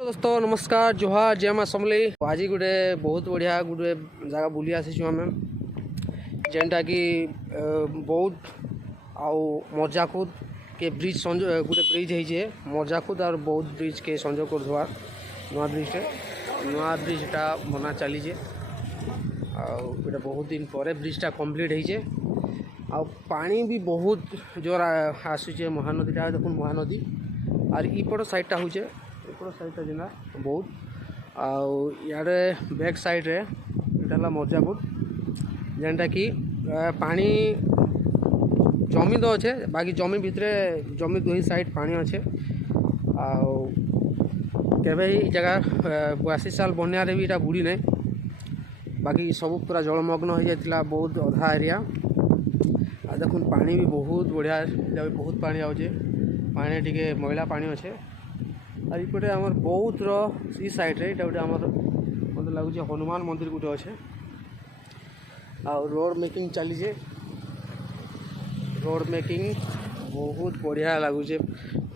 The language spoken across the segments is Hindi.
दोस्तों नमस्कार जोहार जय माँ समलेई। आज गोटे बहुत बढ़िया गोटे जगह बुली आसीचु आम जेनटा कि बहुत आउ मर्जाकुद के ब्रिज संजोग गोटे ब्रिज है मर्जाकुद और बहुत ब्रिज के संजोग कर नुआ ब्रिजटा बना चली गोटे बहुत दिन पर ब्रिजटा कम्प्लीट है पानी भी बहुत जोर आसूचे महानदीटा देखो महानदी और इपट साइडटा हूँ एपट साइडटा जेना बहुत आड़े बैक साइड्रे यहाँ मर्जाकुद जेनटा कि पानी जमी तो अच्छे बाकी जमी भितर जमी दुई साइड पानी अच्छे केवे जगह 82 साल बनिया भी इटा बुड़ी ना बाकी सब पूरा जलमग्न हो जाता बहुत अधा एरिया देखो पानी भी बहुत बढ़िया बहुत पानी आउे पानी टी मैला पानी अच्छे और इपटे आमर बौद्ध साइड्रे गोटे आम मत लगुच हनुमान मंदिर गोटे अच्छे रोड मेकिंग चलीजे रोड मेकिंग बहुत बढ़िया लगुचे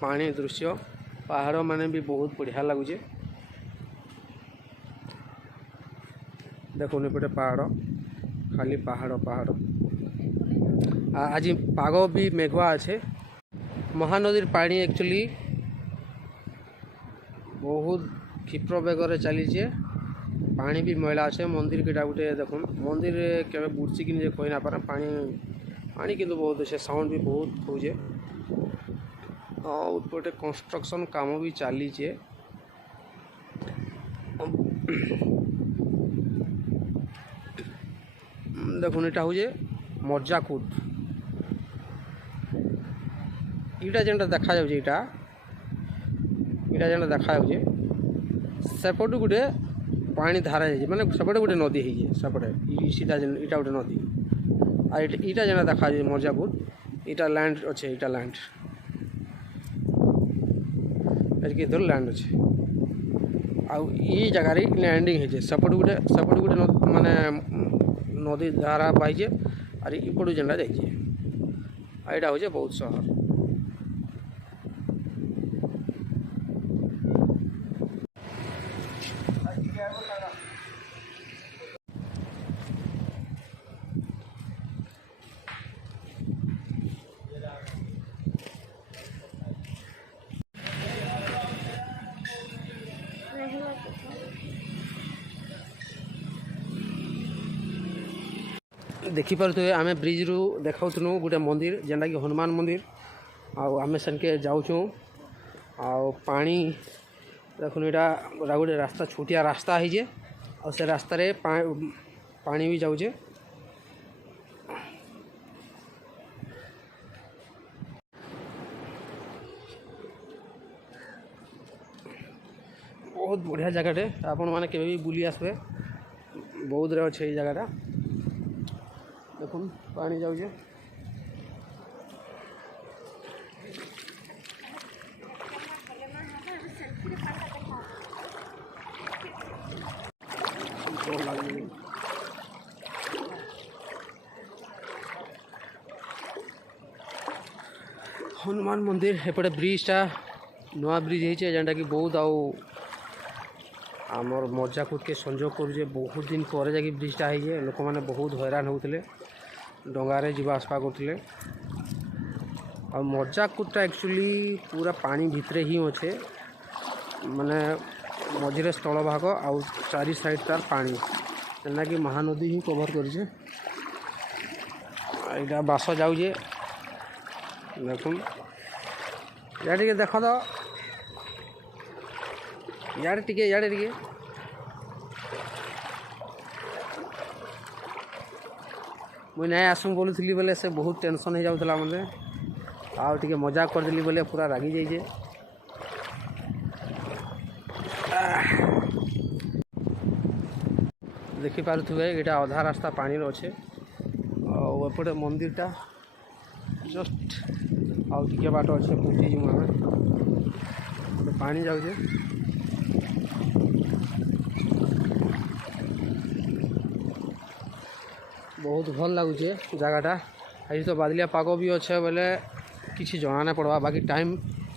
पानी दृश्य पहाड़ माने भी बहुत बढ़िया लगुचे देखो एपटे पहाड़ खाली पहाड़ पहाड़ आज पाग भी मेघुआ अच्छे महानदीर पानी एक्चुअली बहुत क्षिप्र बेगर चलीचे पानी भी मैला अच्छे मंदिर के गोटे देखो मंदिर के बुड़सी कि कही ना पारे पानी पानी किंतु बहुत अच्छे साउंड भी बहुत होजे गोटे कंस्ट्रक्शन काम भी चलीचे देखो यहाँ हूँ मर्जाकुद इटा जेनटा देखा जाऊे इटा जेनटा देखा जाऊे सेपटू गोटे पानी धारा जाए माने सेपटे गोटे नदी है सेपटे सीधा इटा गोटे नदी और इटा जेना देखा जाए मर्जाकुद इटा लैंड अच्छे इटा लैंड इधर लैंड अच्छे आउ ये जगार लैंडिंग है सेपट गोटे माने नदी धारा पाइजे और इपटू जेनटा जाइए यहाँ हूँ बौद्ध सहर देखिपे आम ब्रिज रू देखा गोटे मंदिर जेनटा कि हनुमान मंदिर आम सेनके जाऊँ पानी देखो यहाँ गोटे रास्ता छोटिया रास्ता है से रास्तार पानी भी जाऊे बहुत बढ़िया जगह आपण मैंने केवे भी बुली आसबे बौद्ध रे अच्छे ये जगहटा देखो पानी जाऊे हनुमान मंदिर एपटे ब्रिजटा नुआ ब्रिज है जेनटा कि बहुत आमर मर्जाकुद के संजोग कर बहुत दिन पर जा ब्रिजटा है लोक मैंने बहुत हैरान होते डंगारे जीवा आसपा करते मर्जाकुदटा एक्चुअली पूरा पानी भितर ही अच्छे माने मझे स्थल भाग आउ चारि साइड तार पानी जेना कि महानदी ही कवर कर बास जाऊे देख इे देख तो इे टे मुझे नहीं आसू बोलूली बोले से बहुत टेंशन हो जाऊला मत आगे मजाक करदेली बोले पूरा रागी जाइए देखिपे यहाँ अधा रास्ता पानी अच्छे एपटे मंदिरटा जस्ट आगे बाट अच्छे पहुँची जीव आम पानी जाऊे बहुत भल लगुचे जगहटा आज तो बादलिया पाग भी अच्छे बोले किसी जना नहीं पड़वा बाकी टाइम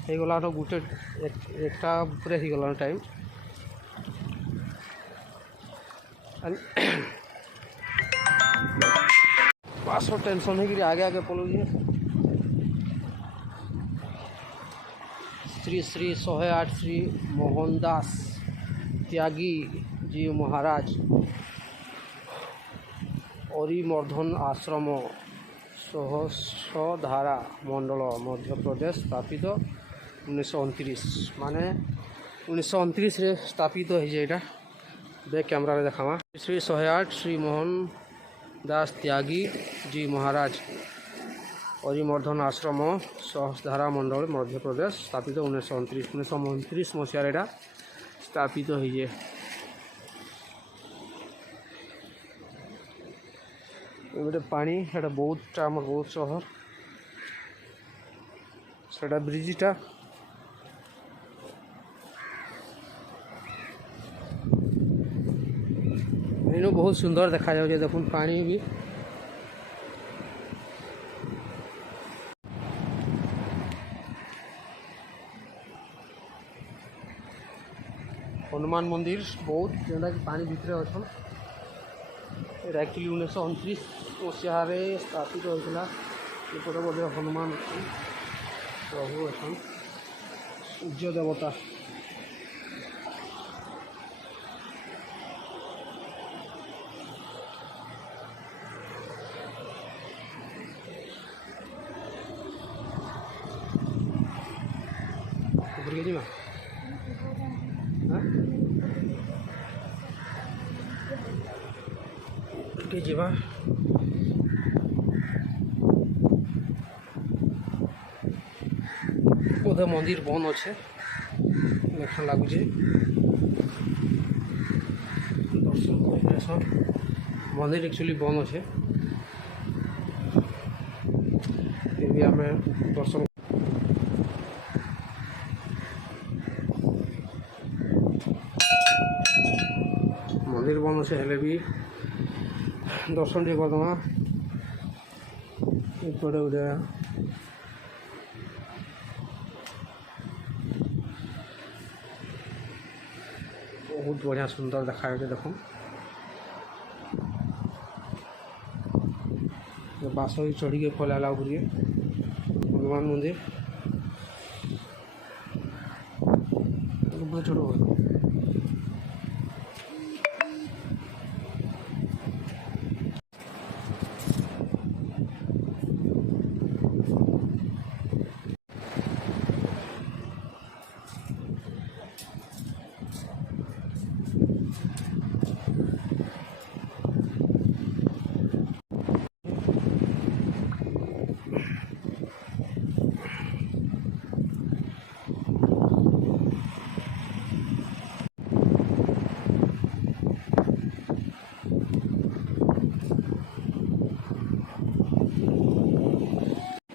हो गला गोटे एक पूरे हो गला टाइम बास टेंशन है कि आगे आगे पलौजे श्री श्री 108 श्री मोहनदास त्यागी जी महाराज अरिमर्दन आश्रम सहस्रधारा मंडल मध्य प्रदेश स्थापित 1929 माने 1929 रे स्थापित हो जाएगा। बैक कैमरा रे देखावा श्री 108 श्री मोहन दास त्यागी जी महाराज अरिमर्दन आश्रम सहस्रधारा मंडल मध्य प्रदेश स्थापित 1929 मसीह स्थापित हो जाए। गोटे पानी है बहुत आम बहुत सहर से ब्रिजटा इनू बहुत सुंदर देखा जाए। देखो पानी भी हनुमान मंदिर बहुत जेनटा कि पानी भितर अच्छा एक्चुअली 1929 मसीह स्थापित होता एपटे बोधे हनुमान प्रभु अच्छा सूर्य देवता के जीवा बोधे मंदिर बंद अच्छे लेखा लगुचे दर्शन मंदिर एक्चुअली बंद अच्छे भी आम दर्शन मंदिर बंद अच्छे हेले भी दर्शन टे करदमा एपटे गोटे बहुत बढ़िया सुंदर देखा देखो बास चढ़ी के पलाला उपरे हनुमान मंदिर चढ़ो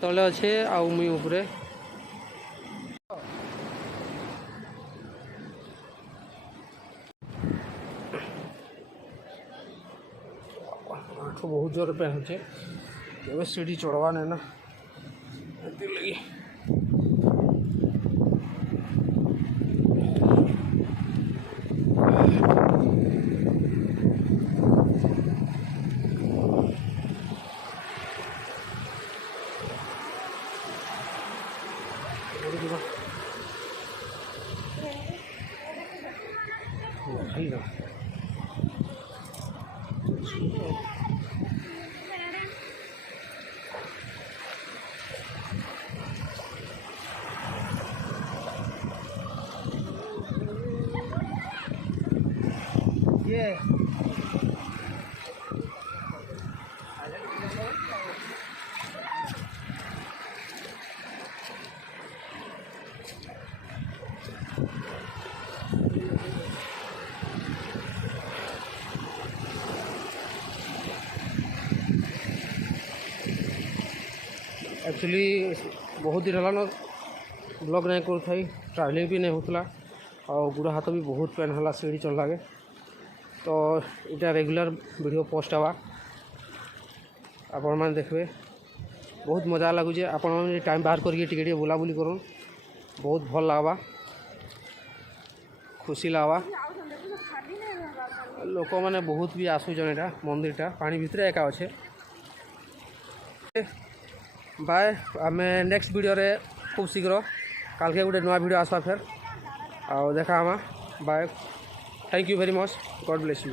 तले अच्छे आउ मुई उपरे बहुत जोर पे होचे केवे सीढ़ी चढ़वा नहीं ना लगी ये एक्चुअली बहुत दिन है ब्लॉग नहीं कर ट्रैवलिंग भी नहीं होता और गुड़ हाथ भी बहुत पेन है सीढ़ी चढ़ लगे तो इटा रेगुलर वीडियो पोस्ट हवा आपण मैंने देखबे बहुत मजा लगुचे आपण मैंने टाइम बाहर करके टिके बुलाबुली कर बहुत भल लगवा खुशी लगवा लोक मैंने बहुत भी आसुचन एटा मंदिरटा पानी भितर एका अच्छे। बाय आम नेक्स्ट वीडियो रे खूब शीघ्र काल के गोटे नुआ वीडियो आसवा फिर आ देखा bye. Thank you very much. God bless you.